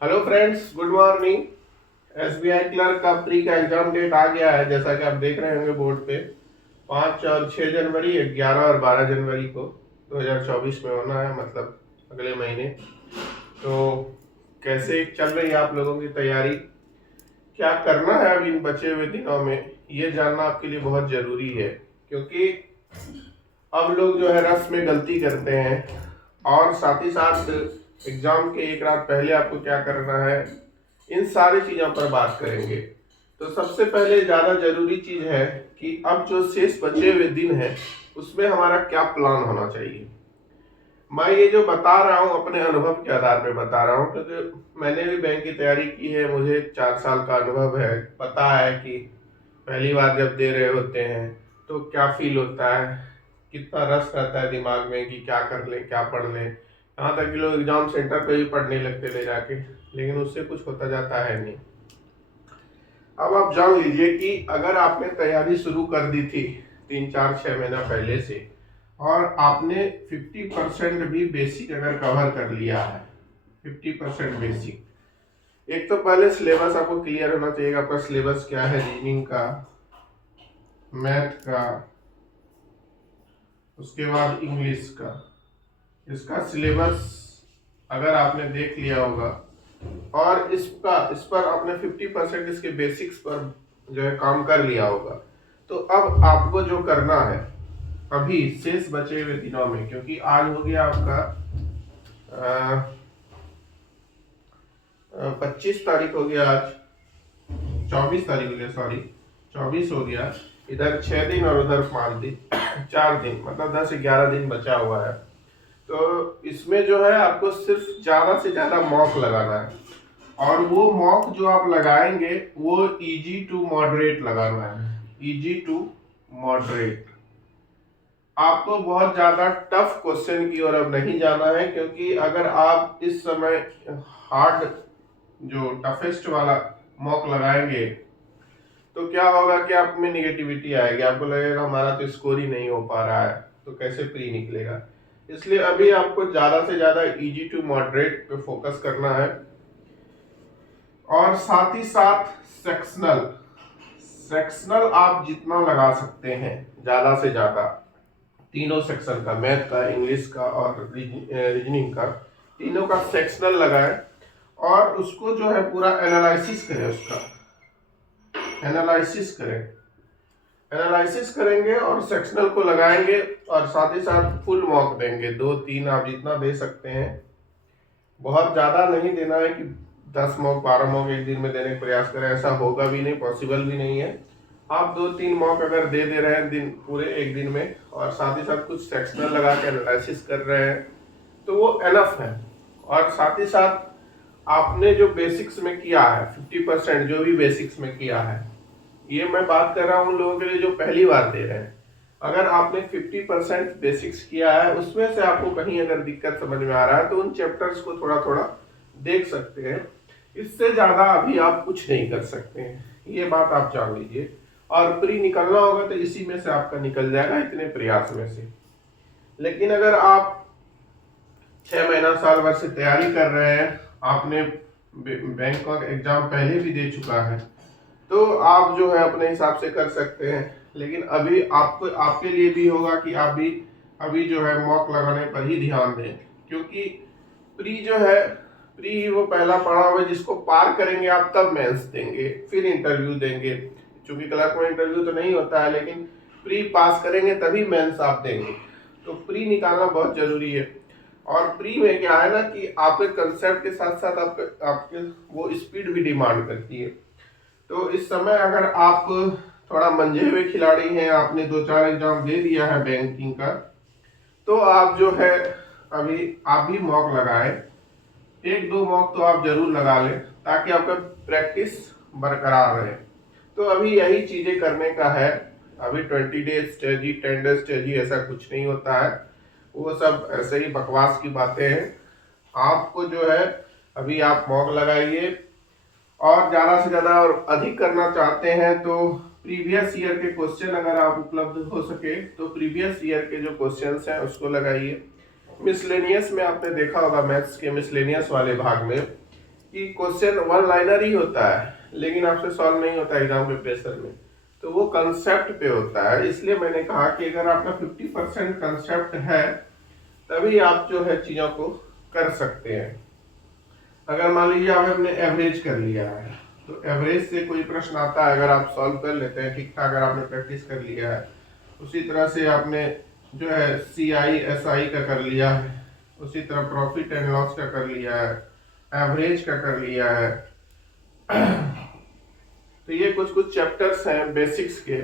Hello friends, good morning. SBI clerk का pre का exam date आ गया है, जैसा कि आप देख रहे होंगे बोर्ड पे। 5 और 6 जनवरी, 11 और 12 जनवरी को 2024 में होना है, मतलब अगले महीने। तो कैसे चल रही है आप लोगों की तैयारी? क्या करना है अब इन बचे हुए दिनों में, ये जानना आपके लिए बहुत जरूरी है। क्योंकि अब लोग जो है रस में गलती करते हैं, और साथ ही साथ एग्जाम के एक रात पहले आपको क्या करना है, इन सारी चीजों पर बात करेंगे। तो सबसे पहले ज्यादा जरूरी चीज है कि अब जो शेष बचे हुए दिन है उसमें हमारा क्या प्लान होना चाहिए। मैं ये जो बता रहा हूँ अपने अनुभव के आधार पे बता रहा हूँ, क्योंकि मैंने भी बैंक की तैयारी की है, मुझे 4 साल का अनुभव है। पता है कि पहली बार जब दे रहे होते हैं तो क्या फील होता है, कितना रस रहता है दिमाग में कि क्या कर लें, क्या पढ़ लें। यहाँ तक कि लोग एग्जाम सेंटर पे भी पढ़ने लगते ले जाके, लेकिन उससे कुछ होता जाता है नहीं। अब आप जान लीजिए कि अगर आपने तैयारी शुरू कर दी थी 3 4 6 महीना पहले से, और आपने 50% भी बेसिक अगर कवर कर लिया है, 50% बेसिक। एक तो पहले सिलेबस आपको क्लियर होना चाहिए। आपका सिलेबस क्या है, रीजनिंग का, मैथ का, उसके बाद इंग्लिश का। इसका सिलेबस अगर आपने देख लिया होगा, और इस पर आपने 50% इसके बेसिक्स पर जो है काम कर लिया होगा, तो अब आपको जो करना है अभी शेष बचे हुए दिनों में, क्योंकि आज हो गया आपका 25 तारीख हो गया, आज 24 तारीख हो गया, सॉरी 24 हो गया। इधर 6 दिन और उधर 5 दिन, 4 दिन, मतलब 10 11 दिन बचा हुआ है। तो इसमें जो है आपको सिर्फ ज्यादा से ज्यादा मॉक लगाना है, और वो मॉक जो आप लगाएंगे वो इजी टू मॉडरेट लगाना है। Easy to moderate. आपको बहुत ज्यादा टफ क्वेश्चन की ओर अब नहीं जाना है, क्योंकि अगर आप इस समय हार्ड जो टफेस्ट वाला मॉक लगाएंगे तो क्या होगा कि आप में निगेटिविटी आएगी, आपको लगेगा हमारा तो स्कोर ही नहीं हो पा रहा है, तो कैसे प्री निकलेगा। इसलिए अभी आपको ज्यादा से ज्यादा इजी टू मॉडरेट पे फोकस करना है, और साथ ही साथ सेक्शनल सेक्शनल आप जितना लगा सकते हैं ज्यादा से ज्यादा, तीनों सेक्शन का, मैथ का, इंग्लिश का और रीजनिंग का, तीनों का सेक्शनल लगाएं। और उसको जो है पूरा एनालिसिस करें, उसका एनालिसिस करें। एनालिसिस करेंगे और सेक्शनल को लगाएंगे, और साथ ही साथ फुल मॉक देंगे, 2 3 आप जितना दे सकते हैं। बहुत ज्यादा नहीं देना है कि 10 मॉक 12 मॉक एक दिन में देने का प्रयास करें, ऐसा होगा भी नहीं, पॉसिबल भी नहीं है। आप 2 3 मॉक अगर दे रहे हैं दिन पूरे एक दिन में, और साथ ही साथ कुछ सेक्शनल लगा के एनालिसिस कर रहे हैं, तो वो एनफ है। और साथ ही साथ आपने जो बेसिक्स में किया है 50%, जो भी बेसिक्स में किया है, ये मैं बात कर रहा हूँ उन लोगों के लिए जो पहली बार दे रहे हैं। अगर आपने 50% बेसिक्स किया है, उसमें से आपको कहीं अगर दिक्कत समझ में आ रहा है तो उन चैप्टर्स को थोड़ा थोड़ा देख सकते हैं। इससे ज्यादा अभी आप कुछ नहीं कर सकते हैं, ये बात आप जान लीजिए। और प्री निकलना होगा तो इसी में से आपका निकल जाएगा, इतने प्रयास में से। लेकिन अगर आप 6 महीना साल भर से तैयारी कर रहे हैं, आपने बैंक का एग्जाम पहले भी दे चुका है, तो आप जो है अपने हिसाब से कर सकते हैं। लेकिन अभी आपको, आपके लिए भी होगा कि आप भी अभी जो है मॉक लगाने पर ही ध्यान दें, क्योंकि प्री जो है, प्री ही वो पहला पड़ाव है जिसको पार करेंगे आप तब मेंस देंगे, फिर इंटरव्यू देंगे। चूंकि क्लर्क में इंटरव्यू तो नहीं होता है, लेकिन प्री पास करेंगे तभी मेंस आप देंगे। तो प्री निकालना बहुत जरूरी है। और प्री में क्या है ना कि आपके कंसेप्ट के साथ साथ आपके आपके वो स्पीड भी डिमांड करती है। तो इस समय अगर आप थोड़ा मंझे हुए खिलाड़ी हैं, आपने 2 4 एग्जाम दे दिया है बैंकिंग का, तो आप जो है अभी आप भी मॉक लगाएं। 1 2 मॉक तो आप जरूर लगा लें, ताकि आपका प्रैक्टिस बरकरार रहे। तो अभी यही चीजें करने का है। अभी 20 डेज स्ट्रेटजी, 10 डेज स्ट्रेटजी, ऐसा कुछ नहीं होता है, वो सब ऐसे ही बकवास की बातें हैं। आपको जो है अभी आप मॉक लगाइए, और ज्यादा से ज्यादा और अधिक करना चाहते हैं तो प्रीवियस ईयर के क्वेश्चन अगर आप उपलब्ध हो सके तो प्रीवियस ईयर के जो क्वेश्चंस हैं उसको लगाइए। मिसलेनियस में आपने देखा होगा, मैथ्स के मिसलेनियस वाले भाग में कि क्वेश्चन वन लाइनर ही होता है लेकिन आपसे सॉल्व नहीं होता एग्जाम के प्रेशर में, तो वो कंसेप्ट पे होता है। इसलिए मैंने कहा कि अगर आपका 50% कंसेप्ट है तभी आप जो है चीज़ों को कर सकते हैं। अगर मान लीजिए आपने एवरेज कर लिया है तो एवरेज से कोई प्रश्न आता है, अगर आप सॉल्व कर लेते हैं ठीक ठाक, अगर आपने प्रैक्टिस कर लिया है, उसी तरह से आपने जो है CI SI का कर लिया है, उसी तरह प्रॉफिट एंड लॉस का कर लिया है, एवरेज का कर लिया है तो ये कुछ कुछ चैप्टर्स हैं बेसिक्स के,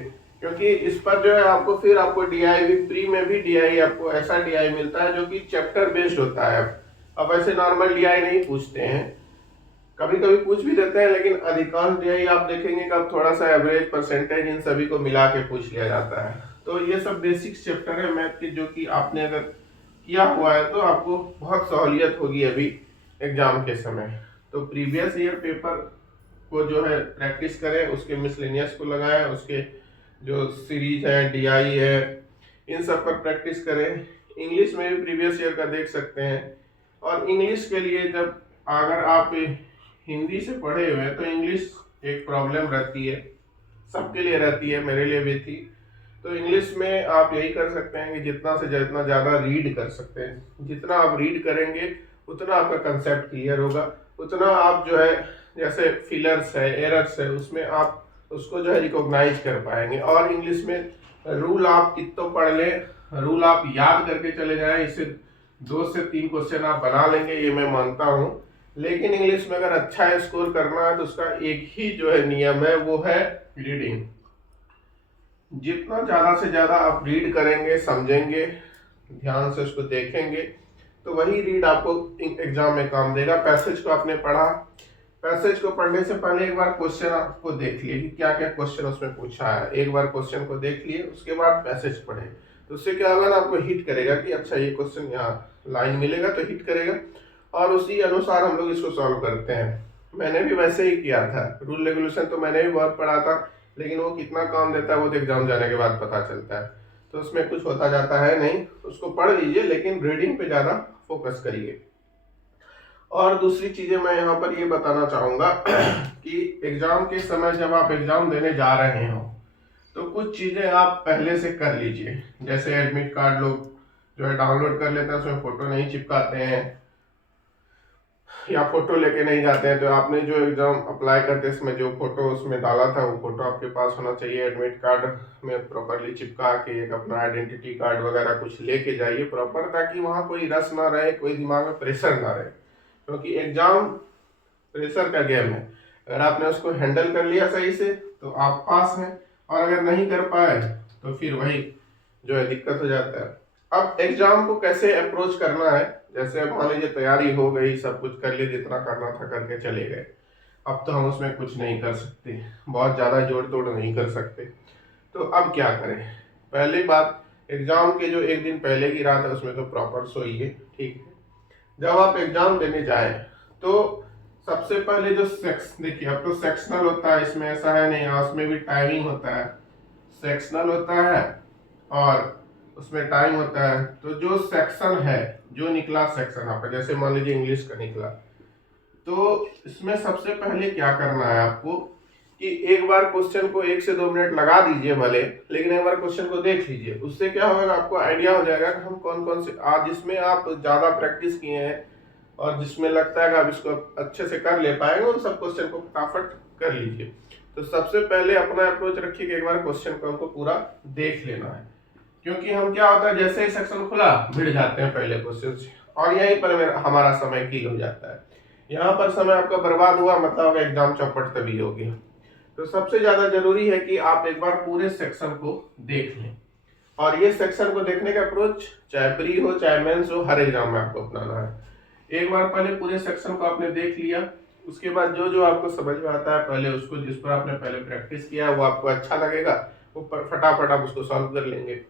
क्योंकि इस पर जो है आपको फिर आपको डीआई भी प्री में भी डीआई आपको ऐसा डीआई मिलता है जो कि चैप्टर बेस्ड होता है। अब वैसे नॉर्मल डीआई नहीं पूछते हैं, कभी कभी पूछ भी देते हैं, लेकिन अधिकांश डीआई आप देखेंगे कि अब थोड़ा सा एवरेज परसेंटेज इन सभी को मिला के पूछ लिया जाता है। तो ये सब बेसिक्स चैप्टर है मैथ के जो कि आपने अगर किया हुआ है तो आपको बहुत सहूलियत होगी अभी एग्जाम के समय। तो प्रीवियस ईयर पेपर को जो है प्रैक्टिस करें, उसके मिसलेनियस को लगाएं, उसके जो सीरीज है डीआई है इन सब पर प्रैक्टिस करें। इंग्लिश में भी प्रीवियस ईयर का देख सकते हैं। और इंग्लिश के लिए जब अगर आप हिंदी से पढ़े हुए हैं तो इंग्लिश एक प्रॉब्लम रहती है, सबके लिए रहती है, मेरे लिए भी थी। तो इंग्लिश में आप यही कर सकते हैं कि जितना से जितना ज़्यादा रीड कर सकते हैं, जितना आप रीड करेंगे उतना आपका कंसेप्ट क्लियर होगा, उतना आप जो है जैसे फिलर्स है एरर्स है उसमें आप उसको जो है रिकॉग्नाइज कर पाएंगे। और इंग्लिश में रूल आप कितना पढ़ लें, रूल आप याद करके चले जाएं, इससे 2 से 3 क्वेश्चन आप बना लेंगे, ये मैं मानता हूँ। लेकिन इंग्लिश में अगर अच्छा स्कोर करना है तो उसका एक ही जो है नियम है, वो है रीडिंग। जितना ज़्यादा से ज़्यादा आप रीड करेंगे, समझेंगे, ध्यान से उसको देखेंगे, तो वही रीड आपको एग्जाम में काम देगा। पैसेज को आपने पढ़ा, पैसेज को पढ़ने से पहले एक बार क्वेश्चन आपको देख लिए कि क्या क्या क्वेश्चन उसमें पूछा है, एक बार क्वेश्चन को देख लिए, उसके बाद पैसेज पढ़े, तो उससे क्या होगा ना, आपको हिट करेगा कि अच्छा ये क्वेश्चन यहाँ लाइन मिलेगा तो हिट करेगा, और उसी अनुसार हम लोग इसको सॉल्व करते हैं। मैंने भी वैसे ही किया था, रूल रेगुलेशन तो मैंने भी बहुत पढ़ा था, लेकिन वो कितना काम देता है वो तो एग्जाम जाने के बाद पता चलता है, तो उसमें कुछ होता जाता है नहीं। उसको पढ़ लीजिए लेकिन रीडिंग पे ज़्यादा फोकस करिए। और दूसरी चीज़ें मैं यहाँ पर ये बताना चाहूँगा कि एग्ज़ाम के समय जब आप एग्ज़ाम देने जा रहे हो तो कुछ चीज़ें आप पहले से कर लीजिए। जैसे एडमिट कार्ड लोग जो है डाउनलोड कर लेते हैं, उसमें फ़ोटो नहीं चिपकाते हैं या फोटो लेके नहीं जाते हैं, तो आपने जो एग्जाम अप्लाई करते समय जो फोटो उसमें डाला था वो फोटो आपके पास होना चाहिए। एडमिट कार्ड में प्रॉपरली चिपका के एक अपना आइडेंटिटी कार्ड वगैरह कुछ लेके जाइए प्रॉपर, ताकि वहाँ कोई रस ना रहे, कोई दिमाग में प्रेशर ना रहे, क्योंकि एग्जाम प्रेशर का गेम है। अगर आपने उसको हैंडल कर लिया सही से तो आप पास हैं, और अगर नहीं कर पाए तो फिर वही जो है दिक्कत हो जाता है। अब एग्जाम को कैसे अप्रोच करना है, जैसे अब मान लीजिए तैयारी हो गई, सब कुछ कर लिए, जितना करना था करके चले गए, अब तो हम उसमें कुछ नहीं कर सकते, बहुत ज़्यादा जोड़ तोड़ नहीं कर सकते, तो अब क्या करें। पहली बात, एग्जाम के जो एक दिन पहले की रात है उसमें तो प्रॉपर सोइए, ठीक है। जब आप एग्जाम देने जाए तो सबसे पहले जो देखिए अब तो सेक्शनल होता है, इसमें ऐसा है नहीं, उसमें भी टाइमिंग होता है, सेक्शनल होता है और उसमें टाइम होता है। तो जो सेक्शन है, जो निकला सेक्शन आपका, जैसे मान लीजिए इंग्लिश का निकला, तो इसमें सबसे पहले क्या करना है आपको कि एक बार क्वेश्चन को 1 से 2 मिनट लगा दीजिए भले, लेकिन एक बार क्वेश्चन को देख लीजिए। उससे क्या होगा, आपको आइडिया हो जाएगा कि हम कौन कौन से आज जिसमें आप ज़्यादा प्रैक्टिस किए हैं और जिसमें लगता है कि आप इसको अच्छे से कर ले पाएंगे, उन सब क्वेश्चन को फटाफट कर लीजिए। तो सबसे पहले अपना अप्रोच रखिए कि एक बार क्वेश्चन को हमको पूरा देख लेना है, क्योंकि हम क्या होता है जैसे ही सेक्शन खुला भिड़ जाते हैं पहले क्वेश्चन से, और यहीं पर हमारा समय किल हो जाता है। यहाँ पर समय आपका बर्बाद हुआ, मतलब एग्जाम चौपट तभी हो गया। तो सबसे ज्यादा जरूरी है कि आप एक बार पूरे सेक्शन को देख लें, और ये सेक्शन को देखने का अप्रोच चाहे प्री हो चाहे मेंस हो, हर एग्जाम में आपको अपनाना है। एक बार पहले पूरे सेक्शन को आपने देख लिया, उसके बाद जो जो आपको समझ में आता है पहले उसको, जिस पर आपने पहले प्रैक्टिस किया वो आपको अच्छा लगेगा, वो फटाफट आप उसको सॉल्व कर लेंगे।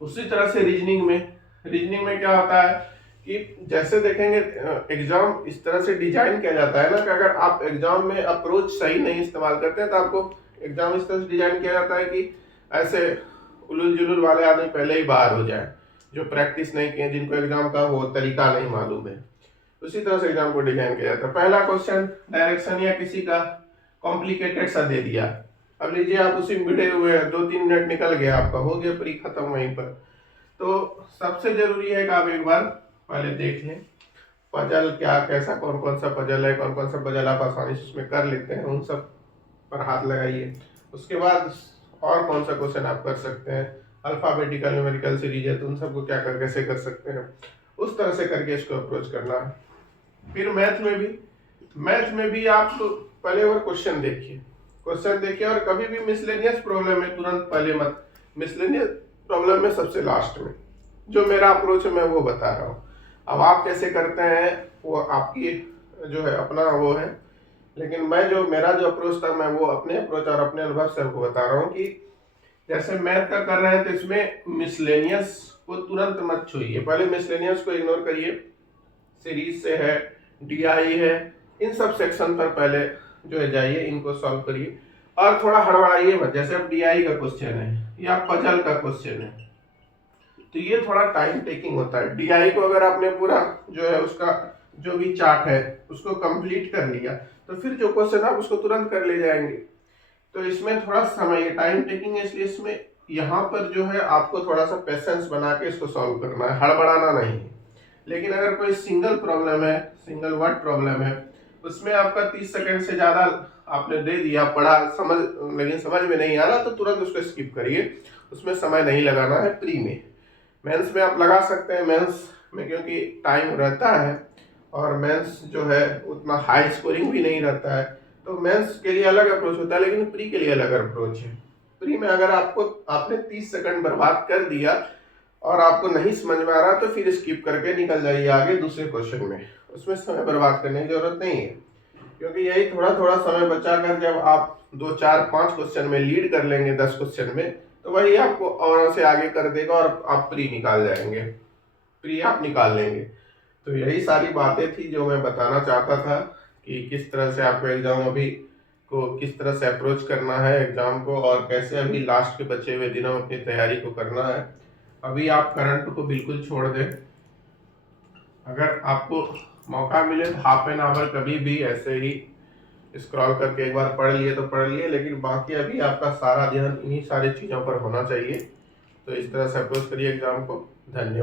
उसी तरह से रीजनिंग में क्या होता है कि जैसे देखेंगे एग्जाम इस तरह से डिजाइन किया जाता है ना, कि अगर आप एग्जाम में अप्रोच सही नहीं इस्तेमाल करते हैं तो आपको एग्जाम इस तरह से डिजाइन किया जाता है कि ऐसे उलूल जुलूल वाले आदमी पहले ही बाहर हो जाए, जो प्रैक्टिस नहीं किए, जिनको एग्जाम का वो तरीका नहीं मालूम है। उसी तरह से एग्जाम को डिजाइन किया जाता है। पहला क्वेश्चन डायरेक्शन या किसी का कॉम्प्लिकेटेड सा दे दिया, अब लीजिए आप उसी में भिड़े हुए हैं, 2-3 मिनट निकल गया आपका, हो गया प्री खत्म वहीं पर। तो सबसे जरूरी है कि आप एक बार पहले देख लें पजल क्या कैसा, कौन कौन सा पजल है, कौन कौन सा पजल आप आसानी से उसमें कर लेते हैं, उन सब पर हाथ लगाइए। उसके बाद और कौन सा क्वेश्चन आप कर सकते हैं, अल्फाबेटिकल न्यूमेरिकल सीरीज है तो उन सबको क्या कर कैसे कर सकते हैं, उस तरह से करके इसको अप्रोच करना है। फिर मैथ में भी आप पहले और क्वेश्चन देखिए और कभी भी मिसलेनियस प्रॉब्लम में तुरंत पहले मत, मिसलेनियस प्रॉब्लम में सबसे लास्ट में। जो मेरा अप्रोच है मैं वो बता रहा हूँ, अब आप कैसे करते हैं वो आपकी जो है अपना वो है, लेकिन मेरा जो अप्रोच था मैं वो अपने अप्रोच और अपने अनुभव से आपको बता रहा हूँ कि जैसे मैथ का कर रहे हैं तो इसमें मिसलेनियस को तुरंत मत छूइए, पहले मिसलेनियस को इग्नोर करिए, सीरीज से है, डीआई है, इन सब सेक्शन पर पहले जो है जाइए, इनको सॉल्व करिए और थोड़ा हड़बड़ाइए मत। जैसे अब डीआई का क्वेश्चन है या पजल का क्वेश्चन है तो ये थोड़ा टाइम टेकिंग होता है। डीआई को अगर आपने पूरा जो है उसका जो भी चार्ट है उसको कंप्लीट कर लिया तो फिर जो क्वेश्चन आप उसको तुरंत कर ले जाएंगे। तो इसमें थोड़ा समय टाइम टेकिंग है, इसलिए इसमें यहाँ पर जो है आपको थोड़ा सा पेशेंस बना के इसको सॉल्व करना है, हड़बड़ाना नहीं। लेकिन अगर कोई सिंगल प्रॉब्लम है, सिंगल वर्ड प्रॉब्लम है, उसमें आपका 30 सेकंड से ज़्यादा आपने दे दिया, पढ़ा समझ, लेकिन समझ में नहीं आ रहा तो तुरंत उसको स्किप करिए, उसमें समय नहीं लगाना है। प्री में, मेंस में आप लगा सकते हैं, मेंस में क्योंकि टाइम रहता है और मेंस जो है उतना हाई स्कोरिंग भी नहीं रहता है, तो मेंस के लिए अलग अप्रोच होता है, लेकिन प्री के लिए अलग अप्रोच है। प्री में अगर आपने 30 सेकंड बर्बाद कर दिया और आपको नहीं समझ में आ रहा तो फिर स्किप करके निकल जाइए आगे दूसरे क्वेश्चन में, उसमें समय बर्बाद करने की जरूरत नहीं है, क्योंकि यही थोड़ा थोड़ा समय बचाकर जब आप 2, 4, 5 क्वेश्चन में लीड कर लेंगे 10 क्वेश्चन में, तो वही आपको और से आगे कर देगा और आप प्री निकाल जाएंगे, प्री आप निकाल लेंगे। तो यही सारी बातें थी जो मैं बताना चाहता था कि किस तरह से आपको एग्जाम अभी को किस तरह से अप्रोच करना है एग्जाम को, और कैसे अभी लास्ट के बचे हुए दिनों में अपनी तैयारी को करना है। अभी आप करंट को बिल्कुल छोड़ दें, अगर आपको मौका मिले तो हाफ एन आवर कभी भी ऐसे ही स्क्रॉल करके एक बार पढ़ लिए तो पढ़ लिए, लेकिन बाकी अभी आपका सारा ध्यान इन्हीं सारी चीज़ों पर होना चाहिए। तो इस तरह से अप्रोच करिए एग्जाम को। धन्यवाद।